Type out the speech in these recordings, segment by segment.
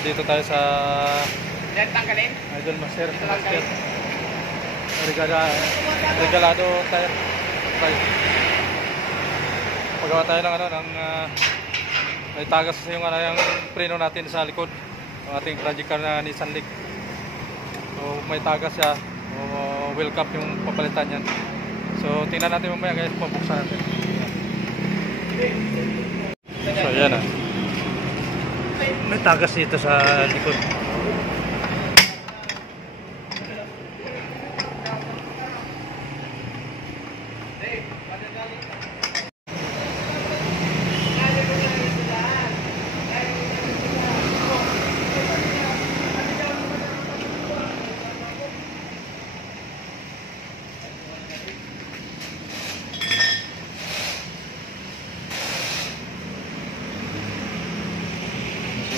Dito tayo sa Tanggalin? Idol Master. Regalado tayo. Pagawa tayo ng may tagas yung yung preno natin sa likod. Ang ating project car na Nissan Leaf. So may tagas siya. Wheel cap yung papalitan yan. So tingnan natin mamaya guys, pabuksan natin. So yan ah. May tagas dito sa likod.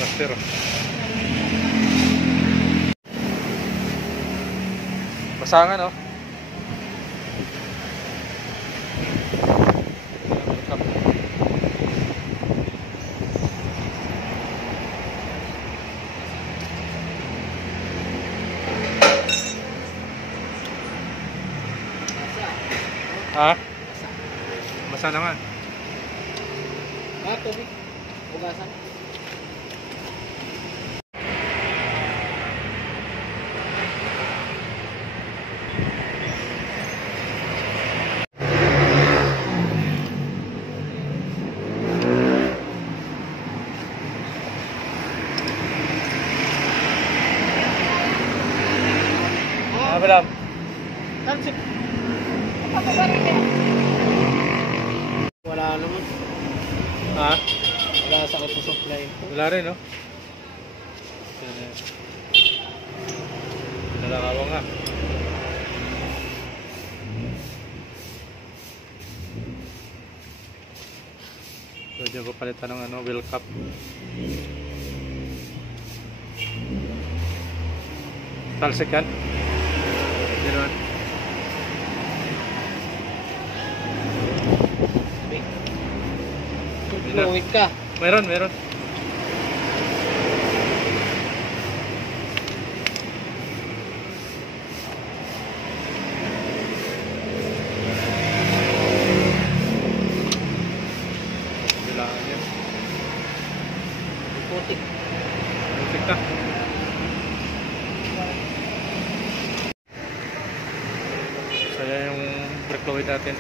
Master. Pasangan oh. Ha? Basa na nga. Tubig. Bugasan. Madam. Wala naman. Ha? Wala sa auto supply. Wala rin, no? Nalakawa nga. So, diyan ko palitan ng wheel cap. Talsik yan. Ganoon. Fluid ka. Meron. Bilangan yan. Putik. Putik na. So yan yung brake fluid natin.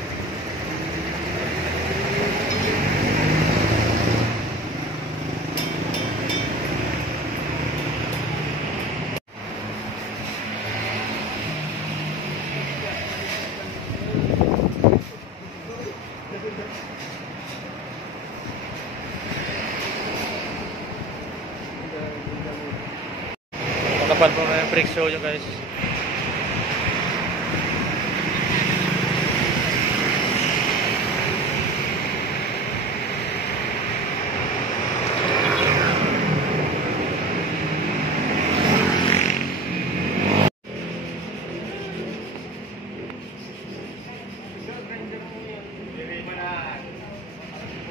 Makapal po na yung brake show nyo guys.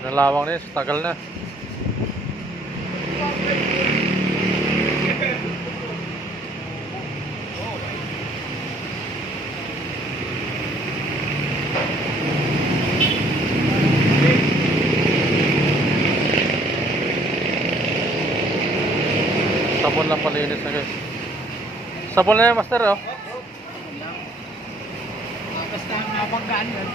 Nalawang na yun, tagal na. Sabon lang palinis na guys. Sabon na yan master oh. Basta mabanggaan yun.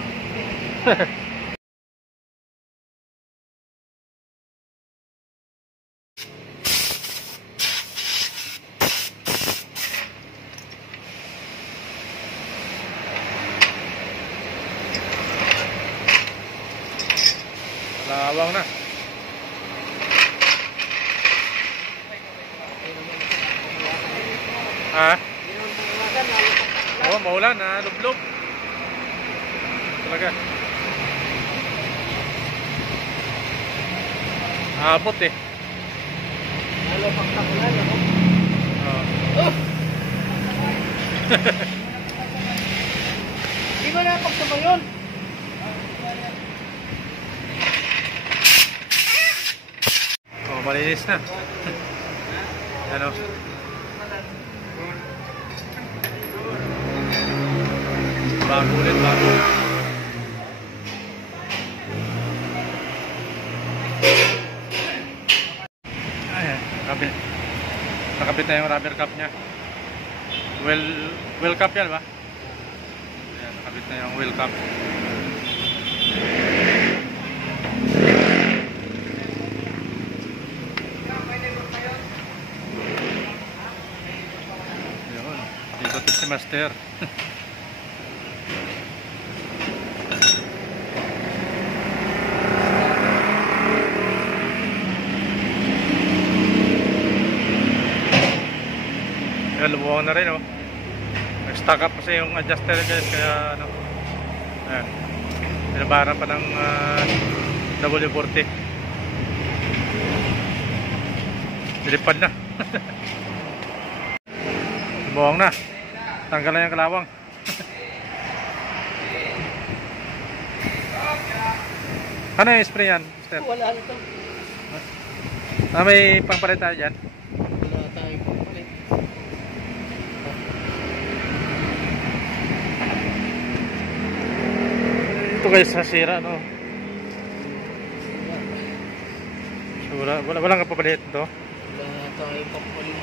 Lawang na. Ha? Oo, maulan na, lublog. Talaga. Abot eh. Lalo pang takulan, ano? Oo. Di ba napagsabaw yun? Oh, malinis na. Yan o. Bago ulit, bago. Ayan, nakabit. Nakabit na yung rubber cap nya. Well cap yan ba? Ayan, nakabit na yung well cap. Yun, dito si Master. Ayan, lubuhan na rin oh. Nag-stack up kasi yung adjuster guys, kaya ano, ayan, pinabaran pa ng W40. Dilipad na. Lubuhan na. Tanggal na yung kalawang. Ano yung spray yan, Mister? Wala na to. May pangpalit tayo dyan? Wala tayong papalit. Ito guys, sasira no. So, walang kapapalit ito. Wala tayong papalit.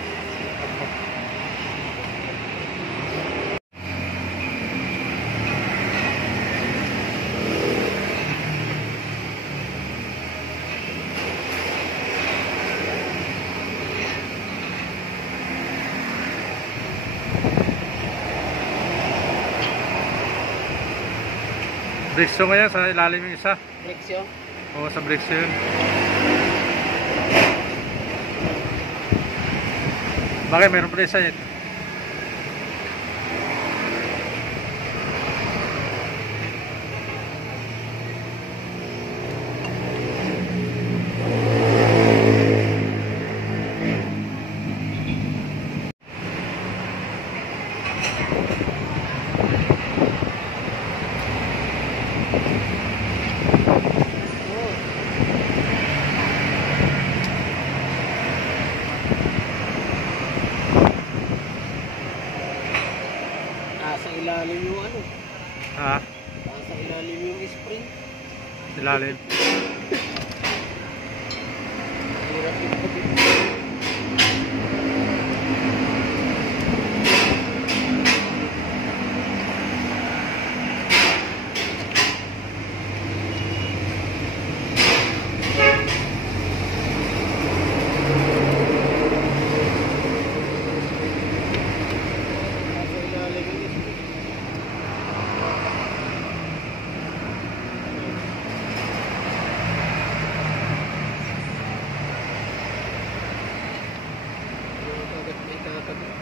Brakes mo yan, sa ilalim yung isa. Direksyon. Oo, sa brakes yun. Bakit meron pa isa yun? Nasa ilalim yung ano. Ha? Nasa ilalim yung spring. Ilalim. Hirap yung kapit. Nasa ilalim yung spring. Agad may kakabit.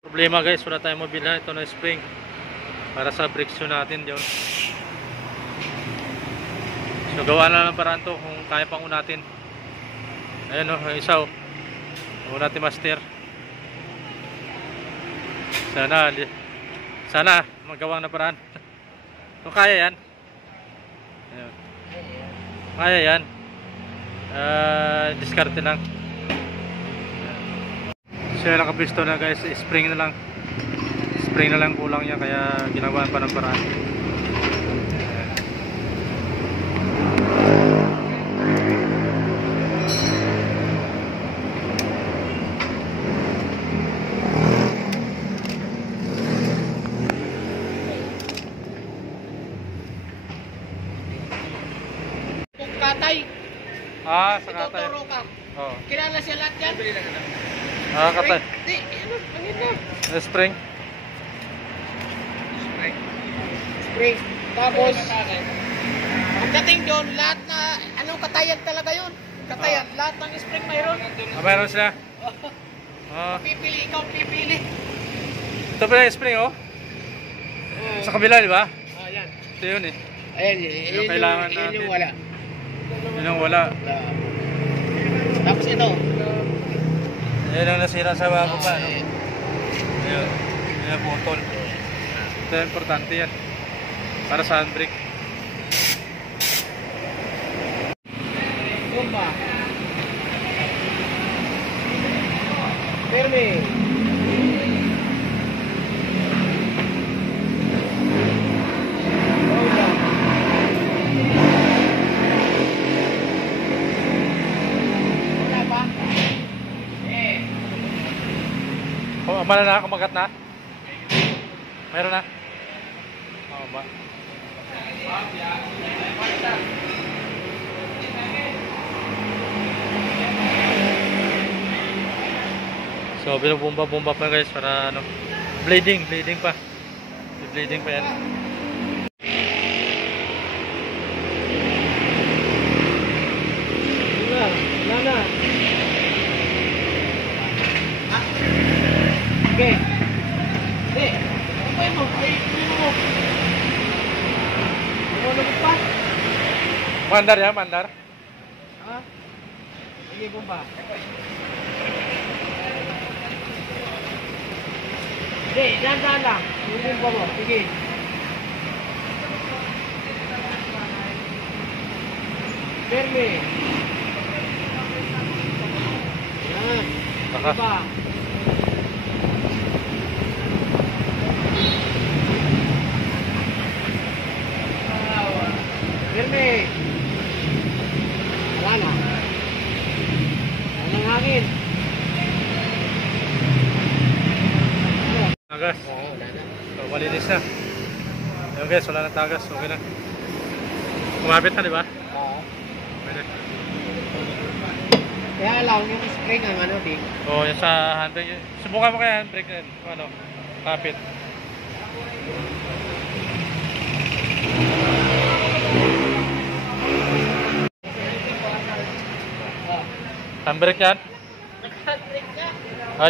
Problema guys, wala tayong mabilhan. Ito na spring para sa brakes yun natin yun. So gawa na lang paraan to kung kaya pang unatin. Ayan o, yung isa o. Unatin Master. Sana magawa na paraan. Kung kaya yan. Ayan. Kaya yan. Diskarte lang. So yun, nakapisto na guys. Spring na lang. Spring na lang kulang niya, kaya ginawa pa ng paraan. Kung katay, Sa katay. ituturo ka. Oo. Kilala siya lahat yan? Katay. Di, ano, angin na. Spring. Spring. Tapos, ang dating doon, lahat na, anong katayan talaga yun? Katayan, lahat ng spring mayroon. Mayroon sila. Pipili, ikaw pipili. Ito pa yung spring oh. Sa kabila, di ba? Yan. Ito yun eh. Ayan, Yung kailangan yun natin. yung wala. Yun ang wala. Tapos ito. Yan ang nasira sa baba pa. No? Yan. Yan putol. Ito yung importante yan. Para sa handbrake. bomba. Firme. Bomba. Wala pa? Mana na, kumagat na? Meron na? Oo ba? So binubomba-bomba pa guys para ano, bleeding pa. Bleeding pa yan. Wala. Okay. Hindi. Ano ba yun mo? Ay, ano mo? Lumulog pa? Mandar ya, mandar. Ha? Sige, bomba. Hindi, dahan-dahan lang. Yung bomba mo. Sige. Firme. Yan. Baka. Bomba. Firme. Wala na. Walang hangin. Tagas. Oo, wala na. So malinis na. Ayun guys, wala na tagas. Okay na. Kumapit na, di ba? Oo. Pwede. Kaya lang yung spring ang ano din. So yung sa handbrake, subukan mo kaya handbrake na yun. Kung ano, kapit. Handbrake yan? Nag-handbrake ka.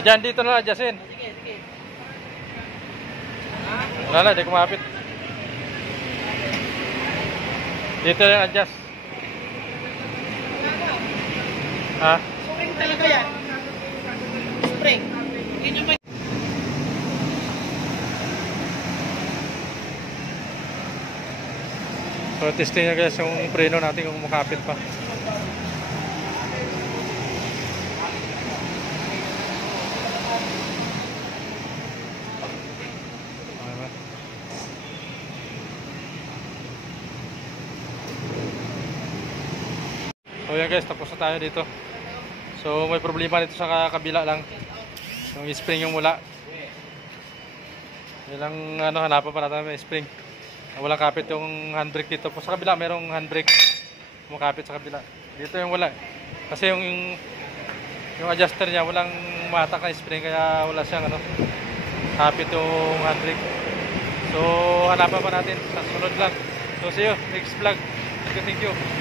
Dyan, dito na adjustin. Sige, sige. Wala na, di kumapit. Dito yung adjust. Ha? Spring talaga yan. Spring. Hindi nyo may... So testing nyo guys yung preno natin kung makapit pa. Okay ba? So yan guys, tapos na tayo dito. So may problema dito sa kabila lang. Yung spring yung mula. Ilang ano, hanapan pa natin may spring. Walang kapit yung handbrake dito. Po sa kabila merong handbrake. Kumakapit sa kabila. Dito yung wala. Kasi yung adjuster niya walang matak na spring kaya wala siyang ano, kapit yung handbrake. So hanapan pa natin sa sunod lang. So see you next vlog. Thank you.